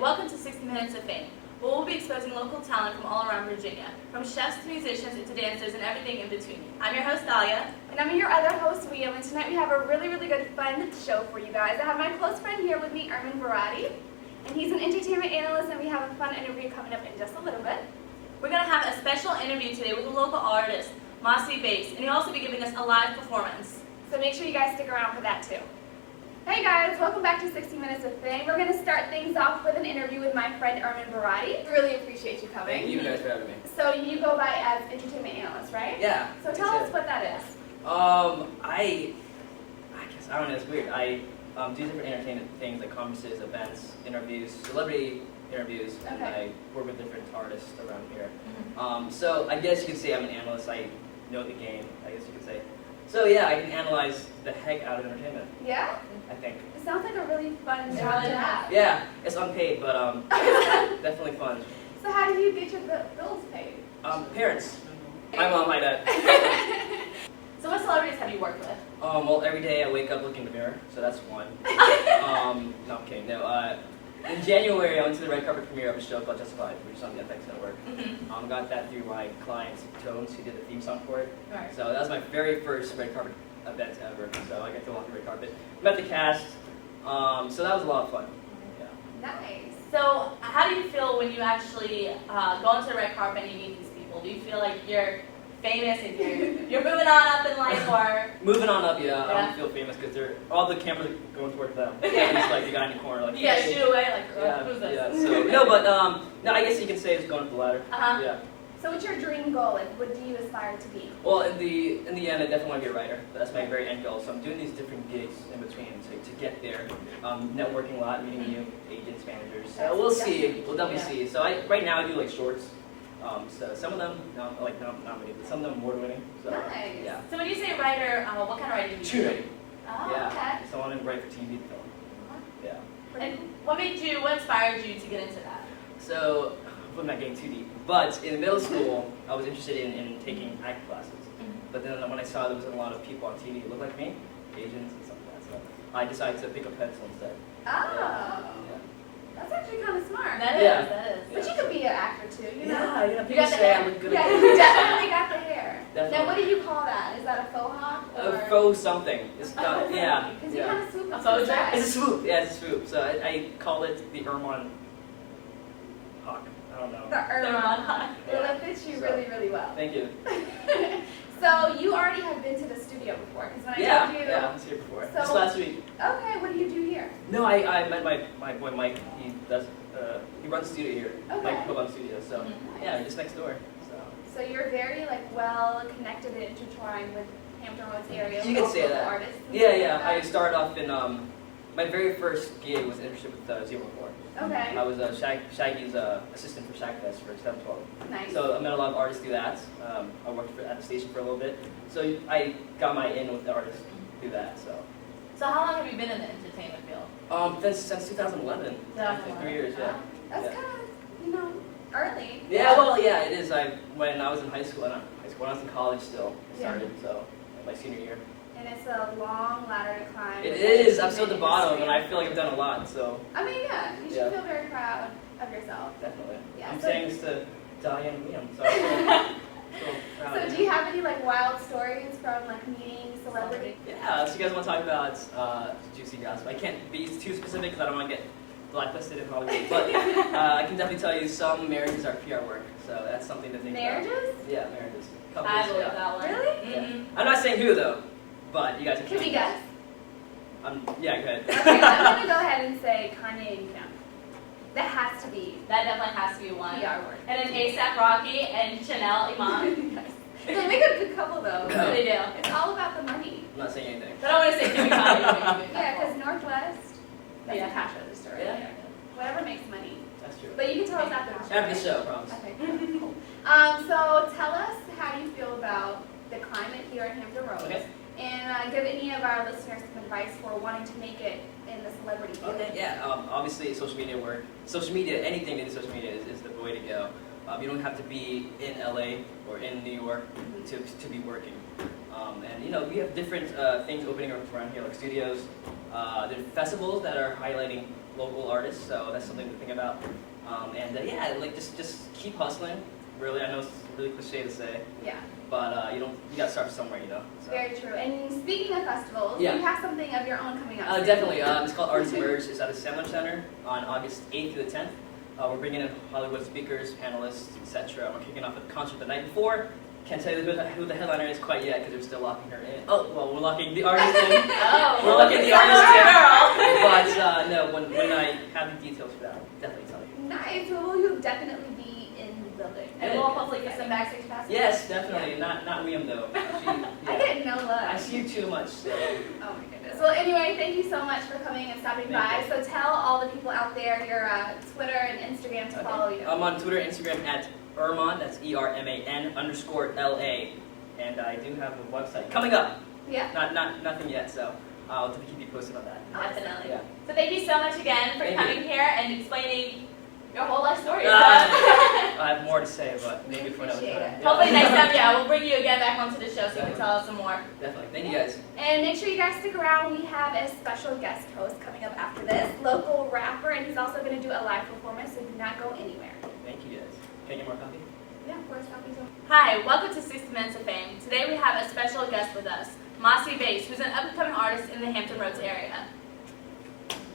welcome to 60 Minutes of Fame, where we'll be exposing local talent from all around Virginia, from chefs to musicians to dancers and everything in between. I'm your host, Dahlia. And I'm your other host, William, and tonight we have a really good fun show for you guys. I have my close friend here with me, Ermin Barati, and he's an entertainment analyst, and we have a fun interview coming up in just a little bit. We're going to have a special interview today with a local artist, Mossy Bass, and he'll also be giving us a live performance. So make sure you guys stick around for that too. Hey guys, welcome back to 60 Minutes of Fame. We're going to start things off with an interview with my friend Ermin Barati. Really appreciate you coming. Thank you guys for having me. So you go by as entertainment analyst, right? Yeah. So tell us what that is. I guess, I don't know, it's weird. I do different entertainment things like conferences, events, interviews, celebrity interviews, and I work with different artists around here. So I guess you could say I'm an analyst. I know the game, I guess you could say. So yeah, I can analyze the heck out of entertainment. Yeah? I think. It sounds like a really fun job to have. Yeah, it's unpaid, but definitely fun. So how do you get your bills paid? Parents. My mom, my dad. So what celebrities have you worked with? Well, every day I wake up looking in the mirror, so that's one. No, I'm kidding. No, in January I went to the red carpet premiere of a show called Justified, which is on the FX network. Got that through my client, Tones, who did the theme song for it. Right. So that was my very first red carpet event ever. So I got to walk the red carpet. Met the cast. So that was a lot of fun. Yeah. Nice. So how do you feel when you actually go onto the red carpet and you meet these people? Do you feel like you're famous and you're moving on up in life, or? Moving on up, yeah. I don't feel famous because all the cameras are going towards them. Yeah. It's like the guy in the corner, like. You gotta hey. shoot away, like, Yeah, who's this? yeah. So no, but no, I guess you can say it's going up the ladder. Yeah. So what's your dream goal? Like, what do you aspire to be? Well, in the end, I definitely want to be a writer. That's my very end goal. So I'm doing these different gigs in between to get there. Networking a lot, meeting new agents, managers. We'll see. We'll definitely see. So right now I do like shorts. So some of them not many, but some of them award winning. So Nice. yeah. So when you say writer, what kind of writing do you do? Tutoring. Oh, Yeah. okay. So I want to write for TV and film. Yeah. And what inspired you to get into that? So I'm not getting too deep, but in middle school I was interested in taking acting classes. But then when I saw there was a lot of people on TV who looked like me, Asians and stuff like that, so I decided to pick up pencil instead. Oh. Yeah. That's actually kind of smart. That is, Yeah. that is. But you could be an actor too, you know? Yeah, You people got the say hair. I look good Yeah, at you definitely got the hair. Definitely. Now, what do you call that? Is that a faux hawk? Or? Faux something. It's not, yeah. Because you Yeah. kind of swoop A up faux to the dress. side. It's a swoop. Yeah, it's a swoop. So I call it the Ermon Hawk. I don't know. The Ermine. Well, Yeah. it fits you So, really well. Thank you. So you already have been to the studio before, because when I Yeah, told you, yeah, I was here before. So- Just last week. okay, what do you do here? No, I met my boy Mike. He does he runs the studio here. Okay. Mike Coban Studio. So Mhm. yeah, just next door. So So you're very well connected and intertwined with Hampton Roads area. You can say local that. Artists and yeah, stuff yeah. like I that? started off in my very first gig was internship with Zero Four. Okay. I was Shaggy's assistant for Shagfest for 712. Nice. So I met a lot of artists through that. I worked at the station for a little bit. So I got my in with the artists through that. So how long have you been in the entertainment field? Since 2011. 2011. 3 years, yeah. That's Yeah. kind of, early. Yeah, well, yeah, it is. When I was in high school, when I was in college still, I Yeah. started, so my senior year. And it's a long ladder to climb. It with is. I'm entertainment still at the bottom, and I industry. feel like I've done a lot, so I mean, yeah, you should Yeah. feel very proud of yourself. definitely. Yeah, I'm so- saying this to Dahlia and Liam, so I feel proud So of do you have any wild stories from meeting celebrities? Yeah, so you guys want to talk about juicy gossip. I can't be too specific because I don't want to get blacklisted in Hollywood, but I can definitely tell you some marriages are PR work, so that's something to think about. Marriages? Yeah, marriages. Couples, I believe yeah. that one. Really? Mhm. I'm not saying who though, but you guys Can we guess? Yeah, go ahead. Okay, I'm gonna go ahead and say Kanye and Kim. That has to be That definitely has to be one. PR work. And then ASAP Rocky and Chanel Iman. They make a good couple though. They do. It's all about the money. I'm not saying anything. But I don't want to say Kimmy Kyle. Yeah, because Northwest, that's Yeah. a cash register right Yeah. there. Whatever makes money. That's true. But you can tell us after the show. After the show, I promise. Okay, cool. So tell us how you feel about the climate here at Hampton Roads. Okay. And give any of our listeners some advice for wanting to make it in the celebrity field. Okay, yeah. Obviously, social media work. Social media, anything in social media is the way to go. You don't have to be in LA or in New York to be working. And we have different things opening up around here, like studios. There's festivals that are highlighting local artists, so that's something to think about. Yeah, like just keep hustling. Really, I know it's really cliche to say, Yeah, but you gotta start somewhere, you know. So. very true. And speaking of festivals, Yeah. you have something of your own coming up soon. Definitely. It's called Artists Emerge. It's at the Sandwich Center on August 8th through the 10th. We're bringing in Hollywood speakers, panelists, etc. We're kicking off a concert the night before. Can't tell you who the headliner is quite yet because we're still locking her in. Oh, well, we're locking the artist in. Oh, We're looking at the sound artist like a girl. But no, when I have the details for that, I'll definitely tell you. Nice. Well, will you definitely be in the building? And we'll hopefully get some backstage passes. Yes, definitely. Not Liam though. I get no love. I see you too much. So. Oh my goodness. Well, anyway, thank you so much for coming and stopping by. So tell all the people out there your Twitter and Instagram to follow you. I'm on Twitter and Instagram at Erman, that's ERMAN_LA. And I do have a website coming up. Yeah. Nothing yet, so I'll keep you posted on that. Definitely. Yeah. So thank you so much again for Thank coming here and explaining your whole life story. I have more to say, but maybe for another Appreciate time. it. Hopefully next time, yeah, we'll bring you again back onto the show so you can tell us some more. Definitely. Thank you guys. And make sure you guys stick around. We have a special guest host coming up after this, local rapper, and he's also going to do a live performance, so do not go anywhere. Thank you guys. Can I get more coffee? Yeah, of course, I'll be so. Hi, welcome to 60 Minutes of Fame. Today we have a special guest with us, Mossy Bass, who's an up-and-coming artist in the Hampton Roads area.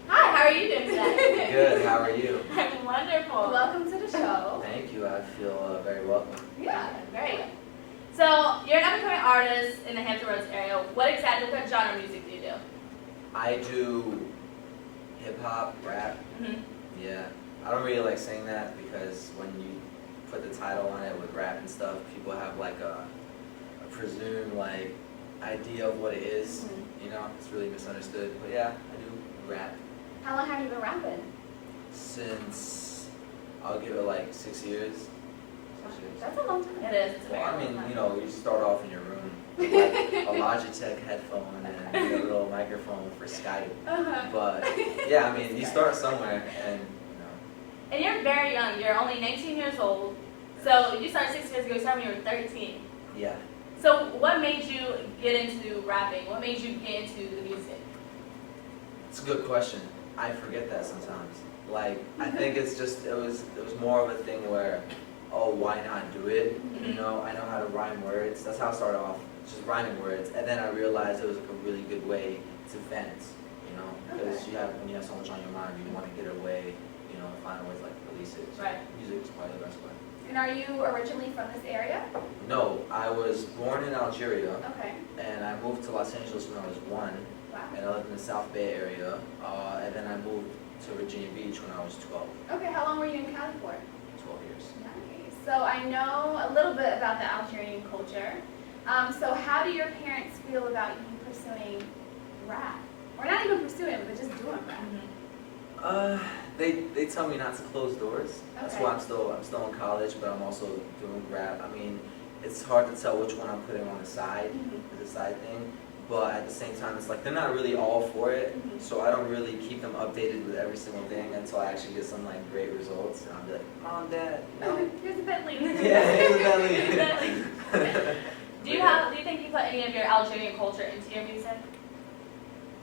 Hi, how are you doing today? Good, how are you? I'm wonderful. Welcome to the show. Thank you, I feel very welcome. Yeah. Great. So, you're an up-and-coming artist in the Hampton Roads area. What genre of music do you do? I do hip hop, rap, Mm-hmm. yeah. I don't really like saying that because when you put the title on it with rap and stuff, people have like a presumed like idea of what it is. You know, it's really misunderstood. But yeah, I do rap How long have you been rapping? since, I'll give it like 6 years. 6 years. That's a long time. It is. It's a Well, very I mean, long time. you know, you start off in your room with like a Logitech headphone and a little microphone for Skype. Uh-huh. But yeah, I mean, you start somewhere, and you know, And you're very young. You're only 19 years old. So, you started 6 years ago. You started when you were 13. yeah. So, what made you get into rapping? What made you get into the music? It's a good question. I forget that sometimes. Like, I think it's just it was more of a thing where, oh, why not do it? You know, I know how to rhyme words. That's how I started off, just rhyming words, and then I realized it was like a really good way to vent. You know, because Okay. when you have so much on your mind, you want to get away. You know, find a way to like release it. So Right. music is probably the best way. And are you originally from this area? No, I was born in Algeria, Okay. and I moved to Los Angeles when I was 1, Wow. and I lived in the South Bay area, and then I moved to Virginia Beach when I was 12, Okay, how long were you in Cali for? 12 years. Nice. So I know a little bit about the Algerian culture. So how do your parents feel about you pursuing rap? Or not even pursuing it, but just doing rap? They tell me not to close doors. That's Okay. why I'm still in college, but I'm also doing rap. I mean, it's hard to tell which one I'm putting on the side, as a side thing. But at the same time, it's like they're not really all for it, Mhm. so I don't really keep them updated with every single thing until I actually get some like great results. And I'll be like, Mom, Dad, no. Here's a Bentley. Yeah, here's a Bentley. Do you think you put any of your Algerian culture into your music?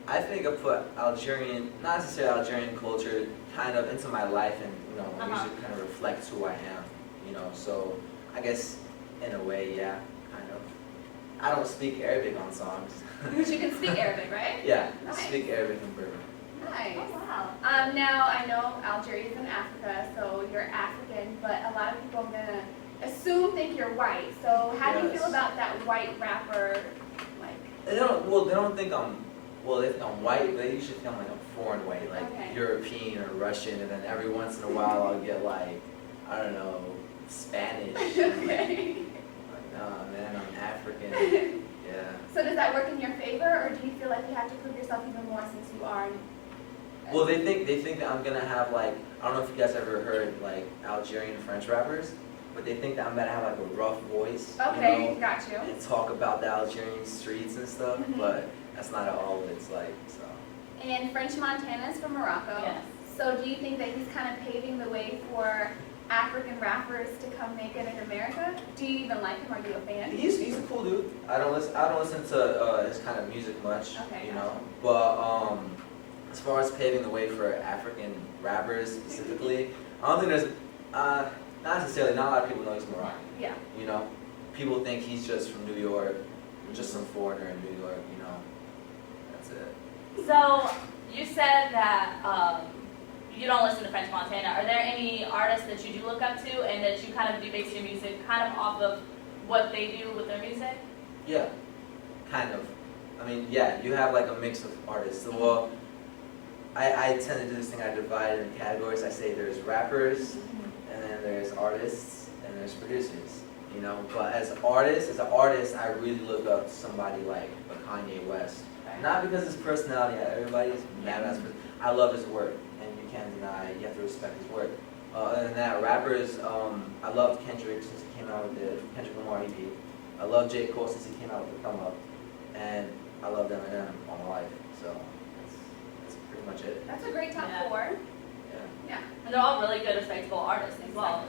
I think I put Algerian, not necessarily Algerian culture, kind of into my life, and you know, my Uh-huh. music kind of reflects who I am. You know, so I guess in a way, yeah, kind of. I don't speak Arabic on songs. But you can speak Arabic, right? Yeah, I Nice. speak Arabic and Berber. Nice. Oh, wow. Now I know Algeria is in Africa, so you're African, but a lot of people I'm gonna assume think you're white. So how do you feel Yes. about that white rapper? Like, They don't think I'm. Well, they think I'm white. They usually think I'm like a foreign white, like Okay. European or Russian, and then every once in a while I'll get like, I don't know, Spanish. And, like, okay. nah, man, I'm African. Yeah. So does that work in your favor, or do you feel like you have to prove yourself even more since you are? Well, they think that I'm gonna have like, I don't know if you guys ever heard like Algerian French rappers, but they think that I'm gonna have like a rough voice, Okay, you know, got you. and talk about the Algerian streets and stuff, Mhm. but that's not at all what it's like. So And French Montana is from Morocco. Yes. So do you think that he's kind of paving the way for African rappers to come make it in America? Do you even like him? Are you a fan? he's a cool dude. I don't listen to his kind of music much, Okay, you gotcha. know, but As far as paving the way for African rappers specifically, I don't think there's, not necessarily, not a lot of people know he's Moroccan. Yeah. You know, people think he's just from New York, just some foreigner in New York, you know. That's it. So you said that you don't listen to French Montana. Are there any artists that you do look up to and that you kind of do base your music kind of off of what they do with their music? Yeah, kind of. I mean, yeah, you have like a mix of artists. Well, I tend to do this thing, I divide it in categories. I say there's rappers, and then there's artists, and there's producers, you know. But as an artist, I really look up to somebody like a Kanye West. Not because his personality, everybody's mad at his personality. I love his work, and you can't deny, you have to respect his work. Other than that, rappers, I loved Kendrick since he came out with the Kendrick Lamar EP. I love J. Cole since he came out with the Come Up. And I love Eminem all my life, so that's pretty much it. That's a great top Yeah. 4. Yeah. Yeah. And they're all really good, respectable artists as well.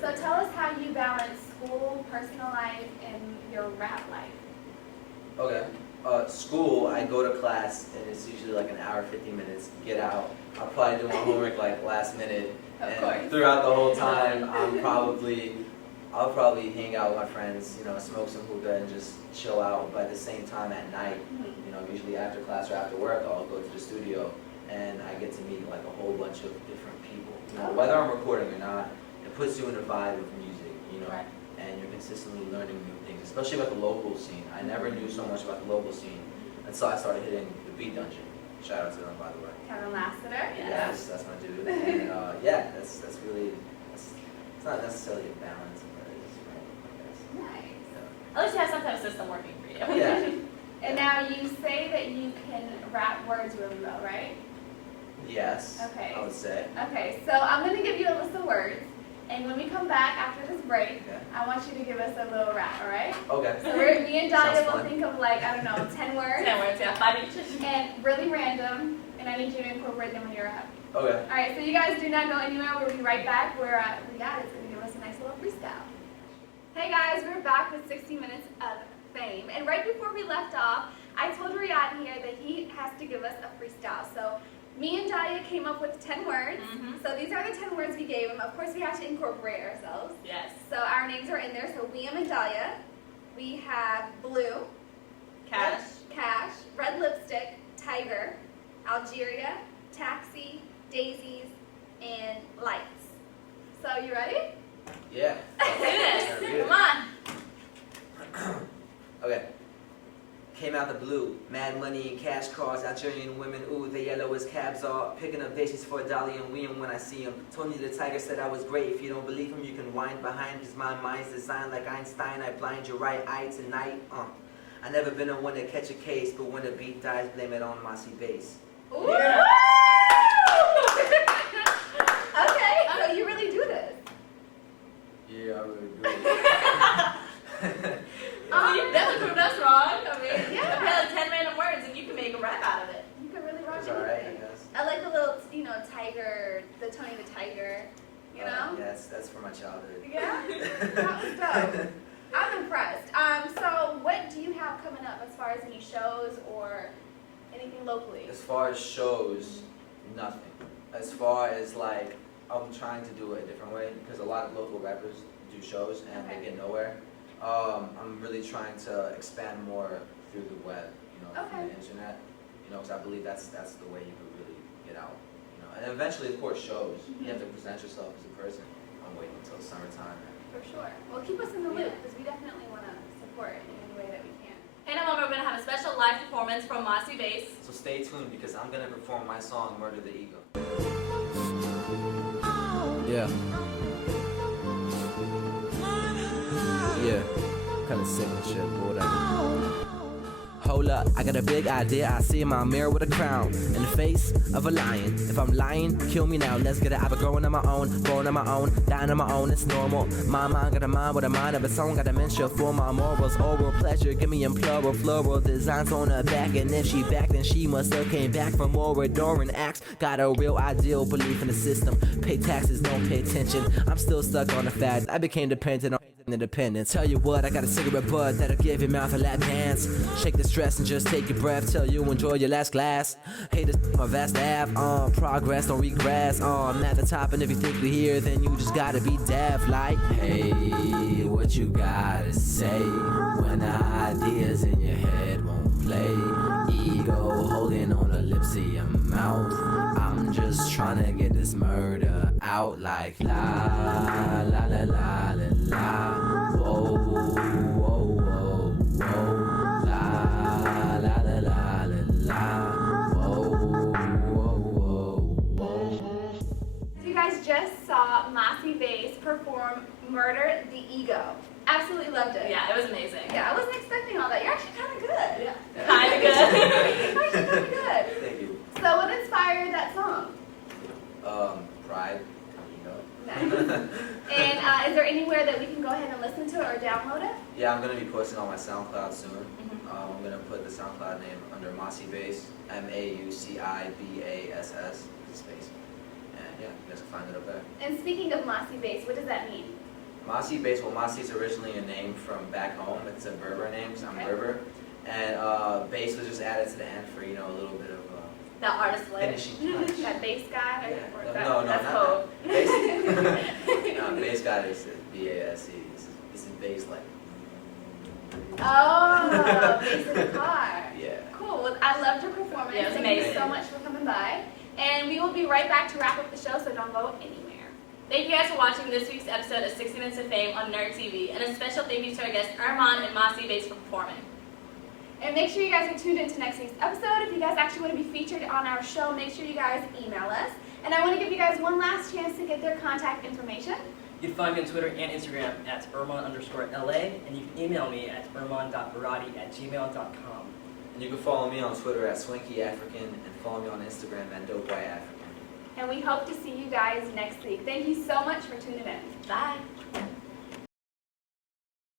So tell us how you balance school, personal life, and your rap life. Okay. School, I go to class and it's usually like an hour, 50 minutes, get out. I'll probably do my homework like last minute. Of And course. throughout the whole time, I'll probably hang out with my friends, you know, smoke some hookah and just chill out. But at the same time at night, you know, usually after class or after work, I'll go to the studio and I get to meet like a whole bunch of different people. You know, whether I'm recording or not, it puts you in a vibe of music, you know, Right. and you're consistently learning new things, especially about the local scene. I never knew so much about the local scene until I started hitting the Beat Dungeon. Shout out to them, by the way. Kevin Lassiter. Yeah. Yes, that's my dude. And yeah, that's really, it's not necessarily a balance, but it's right, I guess. Nice. Yeah. At least you have some type of system working for you. Yeah. And now you say that you can rap words really well, right? Yes, Okay. I would say. Okay, so I'm going to give you a list of words, and when we come back after this break, Okay. I want you to give us a little rap, all right? Okay. So me and Dahlia Sounds will fun. think of like, I don't know, 10 words, 10 words, yeah, 5 each. and really random, and I need you to incorporate them in your rap. Okay. All right, so you guys do not go anywhere. We'll be right back where Riyadh is going to give us a nice little freestyle. Hey guys, we're back with 60 Minutes of Fame. And right before we left off, I told Riyadh here that he has to give us a freestyle. So me and Dahlia came up with 10 words. So these are the 10 words we gave him. Of course, we have to incorporate ourselves. Yes. So our names are in there. So Liam and Dahlia. We have Blue, Cash. Cash, Red Lipstick, Tiger, Algeria, Taxi, Daisies, and Lights. So you ready? Yeah. Let's do Sounds this. good. Come on. Okay. Came out the blue, mad money and cash cars, Algerian women, ooh, they yellow as cabs are. Picking up daisies for Dolly and Liam when I see him. Tony the Tiger said I was great. If you don't believe him, you can wind behind, cause my mind's designed like Einstein. I blind your right eye tonight. I never been the one to catch a case, but when the beat dies, blame it on Mossy Bass. Ooh. Yeah. Okay, so you really do this. Yeah, I really do. You never proved us wrong. I mean, Yeah. you had like 10 random words and you can make a rap out of it. You could really rock It's alright, I anything. guess. I like the little, you know, tiger, the Tony the Tiger, you know? Yes, that's from my childhood. Yeah? That was dope. I'm impressed. So what do you have coming up as far as any shows or anything locally? As far as shows, nothing. As far as like, I'm trying to do it a different way because a lot of local rappers do shows and Okay. they get nowhere. I'm really trying to expand more through the web, you know, through the internet, you know, because I believe that's the way you can really get out, you know. And eventually, of course, shows. You have to present yourself as a person. I'm waiting until summertime. For sure. Well, keep us in the loop because we definitely want to support in any way that we can. In a moment, we're going to have a special live performance from Mossy Bass. So stay tuned because I'm gonna perform my song "Murder the Ego." Yeah. Yeah. Kinda sick and shit, but whatever. Hold up, I got a big idea. I see in my mirror with a crown in the face of a lion. If I'm lying, kill me now. Let's get it. I've been growing on my own, born on my own, dying on my own. It's normal. My mind got a mind with a mind of its own. Got dementia for my morals. Oral pleasure, give me in plural, floral designs on her back. And if she back, then she must have came back from more adoring acts. Got a real ideal belief in the system. Pay taxes, don't pay attention. I'm still stuck on the fact I became dependent on independence. Tell you what, I got a cigarette butt that'll give your mouth a lap dance. Shake the stress and just take your breath. Tell you enjoy your last glass. Haters my vast app. Progress, don't regress. I'm at the top, and if you think we're here, then you just gotta be deaf. Like, hey, what you gotta say when the ideas in your head won't play? Ego holding on the lips of your mouth. I'm just trying to get this murder out. Like, la la la la la la. Whoa, whoa, whoa, whoa. La la la la la la. Whoa, whoa, whoa, whoa. You guys just saw Mossy Bass perform Murder the Ego. Absolutely loved it. Yeah, it was amazing. Yeah, I wasn't expecting all that. You're actually kind of good. Yeah. Kind of good. You're actually kind of good. Thank you. So what inspired that song? Pride. And is there anywhere that we can go ahead and listen to it or download it? Yeah, I'm gonna be posting on my SoundCloud soon. Mhm. I'm gonna put the SoundCloud name under Mossy Bass, MAUCIBASS space. And yeah, you guys can find it up there. And speaking of Mossy Bass, what does that mean? Mossy Bass, well, Mossy is originally a name from back home. It's a Berber name, so I'm Okay. Berber. And bass was just added to the end for, a little bit of That artist flair. finishing touch. That bass guy? Or Yeah. that, No, that's not Hope. that. Bass, no, bass guy is BASE. This is bass like, Oh, bass in the car. yeah. Cool. Well, I loved your performance. Yeah, it was Thank you amazing. so much for coming by. And we will be right back to wrap up the show, so don't go anywhere. Thank you guys for watching this week's episode of 60 Minutes of Fame on Nerd TV. And a special thank you to our guests Armand and Mossy Bass for performing. And make sure you guys are tuned into next week's episode. If you guys actually want to be featured on our show, make sure you guys email us. And I want to give you guys one last chance to get their contact information. You can find me on Twitter and Instagram at Irman_LA, and you can email me at irman.barati@gmail.com. And you can follow me on Twitter at SwankyAfrican and follow me on Instagram at DopeWhiteAfrican. And we hope to see you guys next week. Thank you so much for tuning in. Bye.